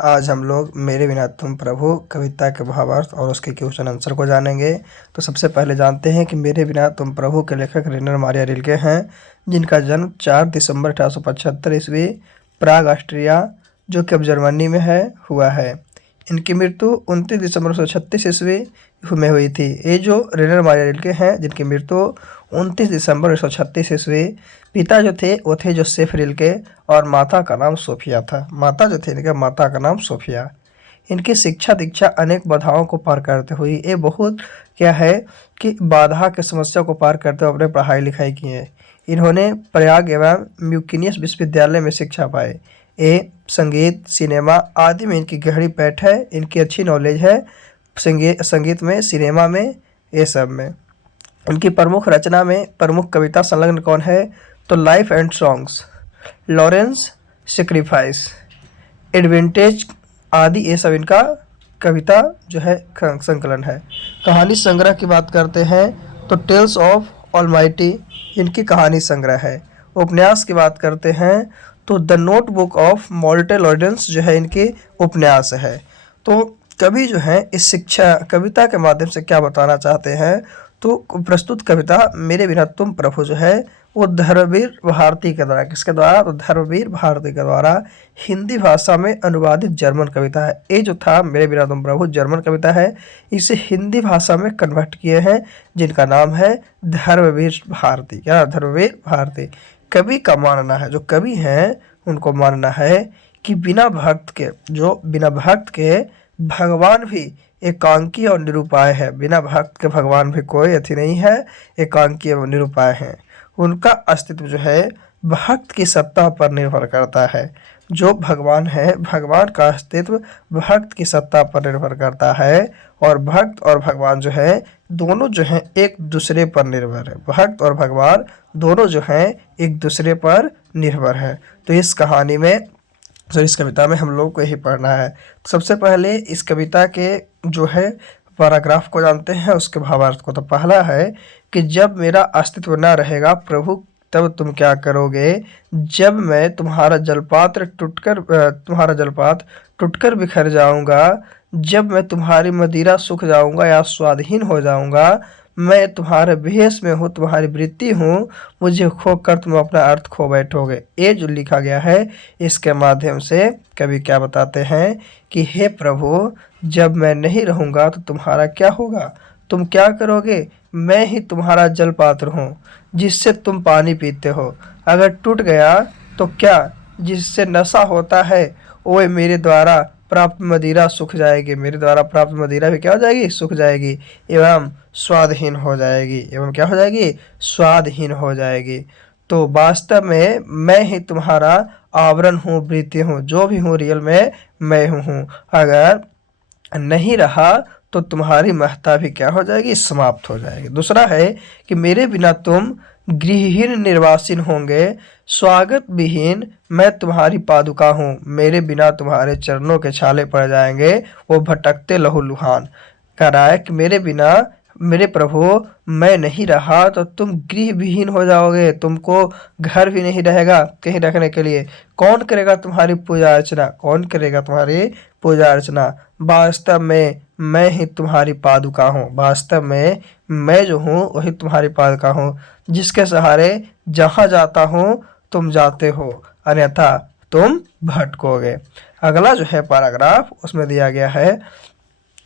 आज हम लोग मेरे बिना तुम प्रभु कविता के भावार्थ और उसके क्वेश्चन आंसर को जानेंगे। तो सबसे पहले जानते हैं कि मेरे बिना तुम प्रभु के लेखक रेनर मारिया रिल्के हैं, जिनका जन्म 4 दिसंबर 1875 ईस्वी प्राग ऑस्ट्रिया, जो कि अब जर्मनी में है, हुआ है। इनकी मृत्यु 29 दिसंबर 1936 ईस्वी में हुई थी। ये जो रेनर मारिया रिल्के हैं, जिनकी मृत्यु 29 दिसंबर 1936 ईस्वी, पिता जो थे वो थे जोसेफ रिल्के और माता का नाम सोफिया था। माता जो थे इनके माता का नाम सोफिया। इनकी शिक्षा दीक्षा अनेक बाधाओं को पार करते हुई ये बहुत क्या है कि बाधा की समस्या को पार करते हुए अपने पढ़ाई लिखाई की है। इन्होंने प्रयाग एवं म्यूकिनियस विश्वविद्यालय में शिक्षा पाए। ये संगीत, सिनेमा आदि में इनकी गहरी पैठ है। इनकी अच्छी नॉलेज है संगीत में, सिनेमा में, ये सब में। इनकी प्रमुख रचना में प्रमुख कविता संलग्न कौन है? तो life and songs, Lawrence sacrifice, advantage आदि, ये सब इनका कविता जो है संकलन है। कहानी संग्रह की बात करते हैं तो टेल्स ऑफ ऑलमाइटी इनकी कहानी संग्रह है। उपन्यास की बात करते हैं तो द नोटबुक ऑफ मॉर्टल ऑडियंस जो है इनकी उपन्यास है। तो कवि जो है इस शिक्षा कविता के माध्यम से क्या बताना चाहते हैं? तो प्रस्तुत कविता मेरे बिना तुम प्रभु जो है वो धर्मवीर भारती के द्वारा, किसके द्वारा? तो धर्मवीर भारती के द्वारा हिंदी भाषा में अनुवादित जर्मन कविता है। ये जो था मेरे बिना तुम प्रभु जर्मन कविता है, इसे हिंदी भाषा में कन्वर्ट किए हैं, जिनका नाम है धर्मवीर भारती। क्या? धर्मवीर भारती। कवि का मानना है, जो कवि हैं उनको मानना है कि बिना भक्त के भगवान भी एकांकी और निरुपाय है। बिना भक्त के भगवान भी कोई अति नहीं है, एकांकी और निरुपाय हैं। उनका अस्तित्व जो है भक्त की सत्ता पर निर्भर करता है। जो भगवान है, भगवान का अस्तित्व भक्त की सत्ता पर निर्भर करता है। और भक्त और भगवान जो है दोनों जो हैं एक दूसरे पर निर्भर है। भक्त और भगवान दोनों जो हैं एक दूसरे पर निर्भर है। तो इस कविता में हम लोग को यही पढ़ना है। तो सबसे पहले इस कविता के जो है पैराग्राफ को जानते हैं, उसके भावार्थ को। तो पहला है कि जब मेरा अस्तित्व न रहेगा प्रभु तब तुम क्या करोगे? जब मैं तुम्हारा जलपात टूटकर बिखर जाऊंगा, जब मैं तुम्हारी मदिरा सूख जाऊंगा या स्वाधीन हो जाऊंगा, मैं तुम्हारे भेष में हूँ, तुम्हारी वृत्ति हूँ, मुझे खोकर तुम अपना अर्थ खो बैठोगे। ये जो लिखा गया है इसके माध्यम से कवि क्या बताते हैं कि हे प्रभु, जब मैं नहीं रहूँगा तो तुम्हारा क्या होगा? तुम क्या करोगे? मैं ही तुम्हारा जल पात्र हूँ जिससे तुम पानी पीते हो। अगर टूट गया तो क्या? जिससे नशा होता है वो मेरे द्वारा प्राप्त मदिरा सूख जाएगी। मेरे द्वारा प्राप्त मदिरा भी क्या हो जाएगी? सूख जाएगी एवं स्वादहीन हो जाएगी। एवं क्या हो जाएगी? स्वादहीन हो जाएगी। तो वास्तव में मैं ही तुम्हारा आवरण हूँ, वृत्ति हूँ, जो भी हूँ रियल में मैं हूँ। अगर नहीं रहा तो तुम्हारी महत्ता भी क्या हो जाएगी? समाप्त हो जाएगी। दूसरा है कि मेरे बिना तुम गृहहीन निर्वासिन होंगे, स्वागत विहीन मैं तुम्हारी पादुका हूँ। मेरे बिना तुम्हारे चरणों के छाले पड़ जाएंगे, वो भटकते लहूलुहान। कह रहा है कि मेरे बिना मेरे प्रभु मैं नहीं रहा तो तुम गृह विहीन हो जाओगे, तुमको घर भी नहीं रहेगा कहीं रखने के लिए। कौन करेगा तुम्हारी पूजा अर्चना? कौन करेगा तुम्हारी पूजा अर्चना? वास्तव में मैं ही तुम्हारी पादुका हूँ। वास्तव में मैं जो हूँ वही तुम्हारी पादुका हूँ, जिसके सहारे जहाँ जाता हूँ तुम जाते हो, अन्यथा तुम भटकोगे। अगला जो है पैराग्राफ उसमें दिया गया है,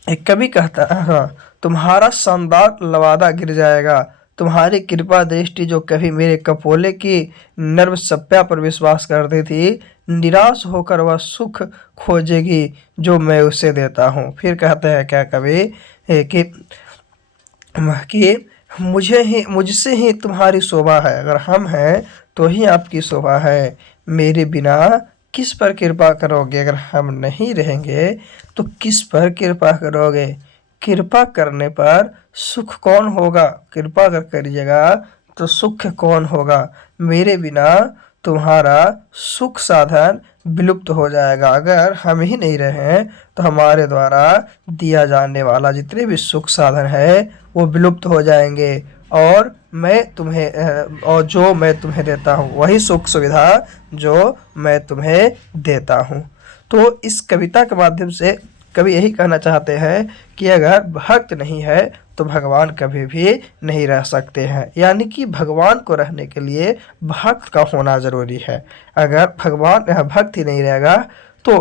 एक कवि कहता है, हाँ, तुम्हारा शानदार लवादा गिर जाएगा, तुम्हारी कृपा दृष्टि जो कभी मेरे कपोले की नर्म सप्या पर विश्वास करती थी, निराश होकर वह सुख खोजेगी जो मैं उसे देता हूँ। फिर कहते हैं क्या कवि कि मुझसे ही तुम्हारी शोभा है। अगर हम हैं तो ही आपकी शोभा है। मेरे बिना किस पर कृपा करोगे? अगर हम नहीं रहेंगे तो किस पर कृपा करोगे? कृपा करने पर सुख कौन होगा? कृपा अगर करिएगा तो सुख कौन होगा? मेरे बिना तुम्हारा सुख साधन विलुप्त हो जाएगा। अगर हम ही नहीं रहे तो हमारे द्वारा दिया जाने वाला जितने भी सुख साधन है वो विलुप्त हो जाएंगे। और जो मैं तुम्हें देता हूँ वही सुख सुविधा जो मैं तुम्हें देता हूँ। तो इस कविता के माध्यम से कवि यही कहना चाहते हैं कि अगर भक्त नहीं है तो भगवान कभी भी नहीं रह सकते हैं। यानी कि भगवान को रहने के लिए भक्त का होना ज़रूरी है। अगर भक्त ही नहीं रहेगा तो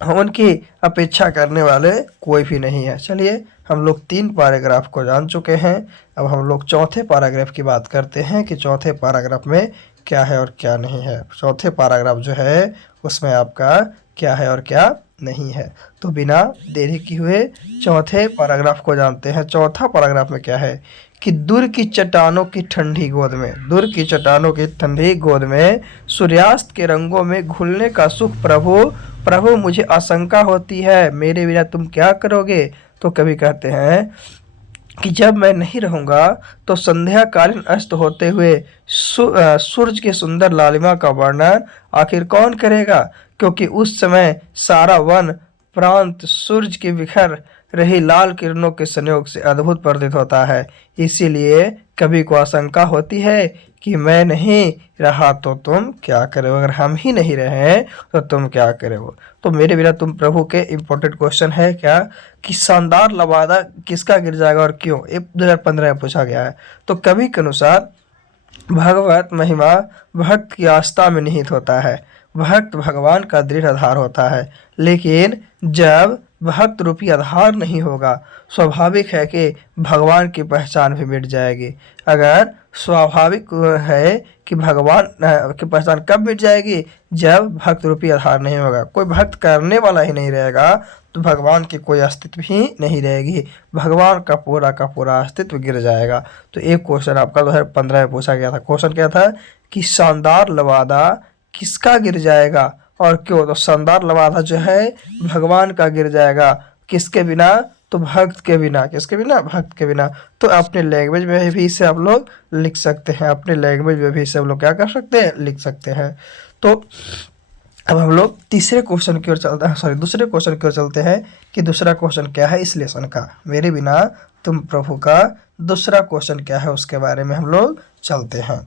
उनकी अपेक्षा करने वाले कोई भी नहीं है। चलिए, हम लोग 3 पैराग्राफ को जान चुके हैं। अब हम लोग चौथे पैराग्राफ की बात करते हैं कि चौथे पैराग्राफ में क्या है और क्या नहीं है। चौथे पैराग्राफ जो है उसमें आपका क्या है और क्या नहीं है। तो बिना देरी किए हुए चौथे पैराग्राफ को जानते हैं। चौथा पैराग्राफ में क्या है कि दूर की चट्टानों की ठंडी गोद में, दूर की चट्टानों की ठंडी गोद में सूर्यास्त के रंगों में घुलने का सुख प्रभु प्रभु मुझे आशंका होती है, मेरे बिना तुम क्या करोगे। तो कवि कहते हैं कि जब मैं नहीं रहूँगा तो संध्याकालीन अस्त होते हुए सूरज के सुंदर लालिमा का वर्णन आखिर कौन करेगा, क्योंकि उस समय सारा वन प्रांत सूरज की बिखर रही लाल किरणों के संयोग से अद्भुत प्रतीत होता है। इसीलिए कवि को आशंका होती है कि मैं नहीं रहा तो तुम क्या करोगे, अगर हम ही नहीं रहे तो तुम क्या करोगे। तो मेरे बिना तुम प्रभु के इम्पोर्टेंट क्वेश्चन है क्या कि शानदार लबादा किसका गिर जाएगा और क्यों, ये 2015 में पूछा गया है। तो कवि के अनुसार भगवत महिमा भक्त की आस्था में निहित होता है। भक्त भगवान का दृढ़ आधार होता है, लेकिन जब भक्त रूपी आधार नहीं होगा स्वाभाविक है कि भगवान की पहचान भी मिट जाएगी। अगर स्वाभाविक है कि भगवान की पहचान कब मिट जाएगी, जब भक्त रूपी आधार नहीं होगा, कोई भक्त करने वाला ही नहीं रहेगा तो भगवान की कोई अस्तित्व ही नहीं रहेगी, भगवान का पूरा अस्तित्व गिर जाएगा। तो एक क्वेश्चन आपका 2015 में पूछा गया था। क्वेश्चन क्या था कि शानदार लवादा किसका गिर जाएगा और क्यों। तो शानदार लवादा जो है भगवान का गिर जाएगा, किसके बिना, तो भक्त के बिना। किसके बिना, भक्त के बिना। तो अपने लैंग्वेज में भी इसे आप लोग लिख सकते हैं, अपने लैंग्वेज में भी इसे हम लोग क्या कर सकते हैं, लिख सकते हैं। तो अब हम लोग दूसरे क्वेश्चन की ओर चलते हैं कि दूसरा क्वेश्चन क्या है इस लेसन का। मेरे बिना तुम प्रभु का दूसरा क्वेश्चन क्या है उसके बारे में हम लोग चलते हैं।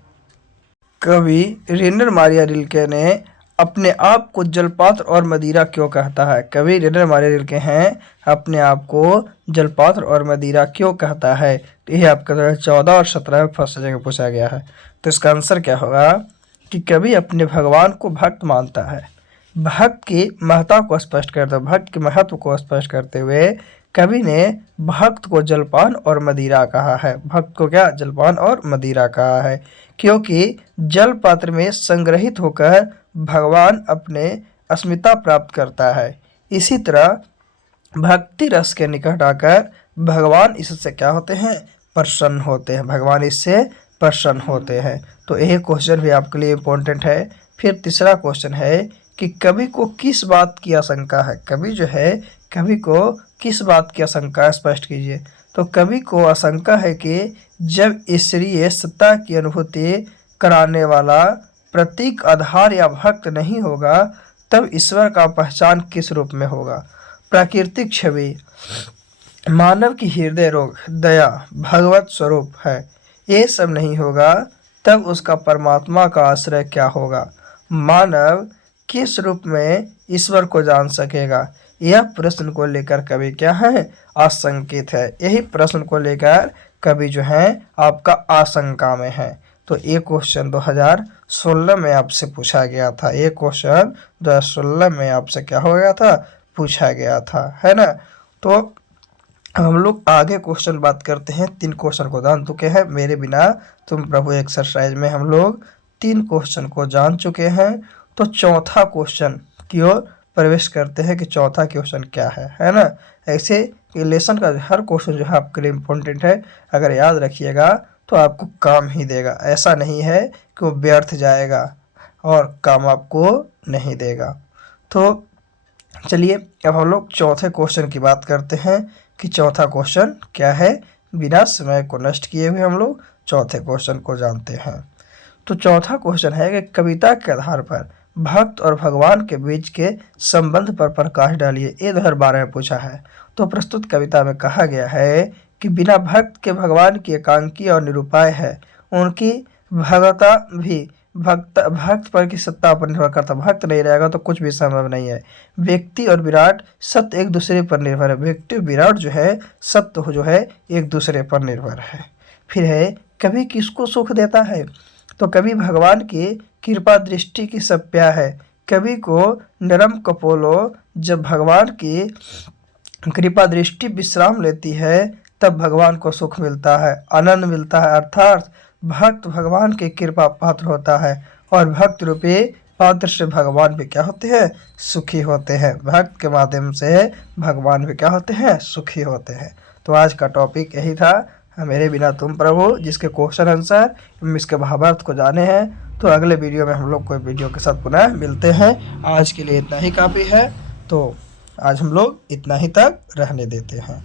कवि रेनर मारिया रिल्के ने अपने आप को जलपात्र और मदिरा क्यों कहता है। कवि रेनर मारिया रिल्के हैं अपने आप को जलपात्र और मदिरा क्यों कहता है। तो यह आपका 2014 और 17 में फर्स्ट जगह पूछा गया है। तो इसका आंसर क्या होगा कि कवि अपने भगवान को भक्त मानता है। भक्त की महत्ता को स्पष्ट करते हुए, भक्त के महत्व को स्पष्ट करते हुए कवि ने भक्त को जलपान और मदिरा कहा है। भक्त को क्या, जलपान और मदिरा कहा है, क्योंकि जल पात्र में संग्रहित होकर भगवान अपने अस्मिता प्राप्त करता है। इसी तरह भक्ति रस के निकट आकर भगवान इससे क्या होते हैं, प्रसन्न होते हैं। भगवान इससे प्रसन्न होते हैं। तो यह क्वेश्चन भी आपके लिए इम्पोर्टेंट है। फिर तीसरा क्वेश्चन है कि कवि को किस बात की आशंका है। कवि जो है, कवि को किस बात की आशंका स्पष्ट कीजिए। तो कवि को आशंका है कि जब ईश्वरीय सत्ता की अनुभूति कराने वाला प्रतीक आधार या भक्त नहीं होगा तब ईश्वर का पहचान किस रूप में होगा। प्राकृतिक छवि, मानव की हृदय रोग, दया, भगवत स्वरूप है, ये सब नहीं होगा तब उसका परमात्मा का आश्रय क्या होगा। मानव किस रूप में ईश्वर को जान सकेगा। यह प्रश्न को लेकर कवि क्या है, आशंकित है। यही प्रश्न को लेकर कवि जो है आपका आशंका में है। तो ये क्वेश्चन 2016 में आपसे पूछा गया था। ये क्वेश्चन 2016 में आपसे क्या हो गया था, पूछा गया था, है ना। तो हम लोग आगे क्वेश्चन बात करते हैं। 3 क्वेश्चन को जान चुके हैं। मेरे बिना तुम प्रभु एक्सरसाइज में हम लोग 3 क्वेश्चन को जान चुके हैं। तो चौथा क्वेश्चन की ओर प्रवेश करते हैं कि चौथा क्वेश्चन क्या है ना। ऐसे लेसन का हर क्वेश्चन जो है आपके लिए इम्पोर्टेंट है। अगर याद रखिएगा तो आपको काम ही देगा। ऐसा नहीं है कि वो व्यर्थ जाएगा और काम आपको नहीं देगा। तो चलिए अब हम लोग चौथे क्वेश्चन की बात करते हैं कि चौथा क्वेश्चन क्या है। बिना समय को नष्ट किए हुए हम लोग चौथे क्वेश्चन को जानते हैं। तो चौथा क्वेश्चन है कि कविता के आधार पर भक्त और भगवान के बीच के संबंध पर प्रकाश डालिए। ये 2012 में पूछा है। तो प्रस्तुत कविता में कहा गया है कि बिना भक्त के भगवान की एकांकी और निरुपाय है, उनकी भगवता भी भक्त पर की सत्ता पर निर्भर करता है। भक्त नहीं रहेगा तो कुछ भी संभव नहीं है। व्यक्ति और विराट सत्य एक दूसरे पर निर्भर है। व्यक्ति विराट जो है सत्य जो है एक दूसरे पर निर्भर है। फिर है कभी किसको सुख देता है, तो कभी भगवान की कृपा दृष्टि की सप्या है। कभी को नरम कपोलो, जब भगवान की कृपा दृष्टि विश्राम लेती है तब भगवान को सुख मिलता है, आनंद मिलता है। अर्थात भक्त भगवान की कृपा पात्र होता है और भक्त रूपी पात्र से भगवान भी क्या होते हैं, सुखी होते हैं। भक्त के माध्यम से भगवान भी क्या होते हैं, सुखी होते हैं। तो आज का टॉपिक यही था, मेरे बिना तुम प्रभु, जिसके क्वेश्चन आंसर इसके भावार्थ को जाने हैं। तो अगले वीडियो में हम लोग कोई वीडियो के साथ पुनः मिलते हैं। आज के लिए इतना ही काफ़ी है, तो आज हम लोग इतना ही तक रहने देते हैं।